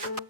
Thank you.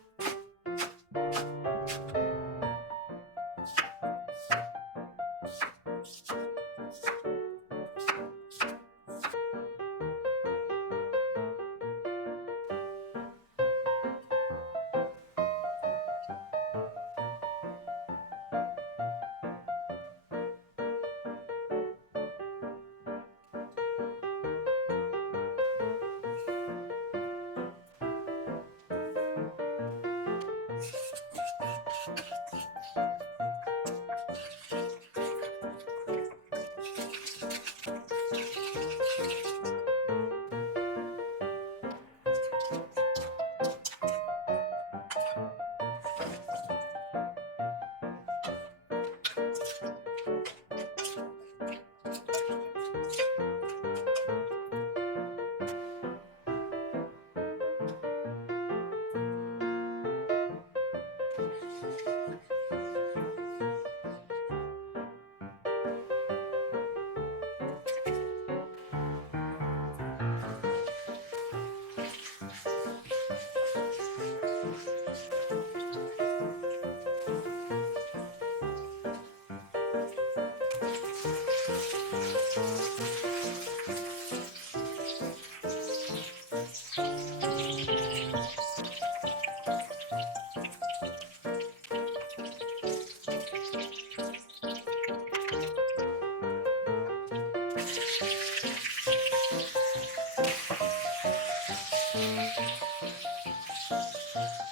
Thank you.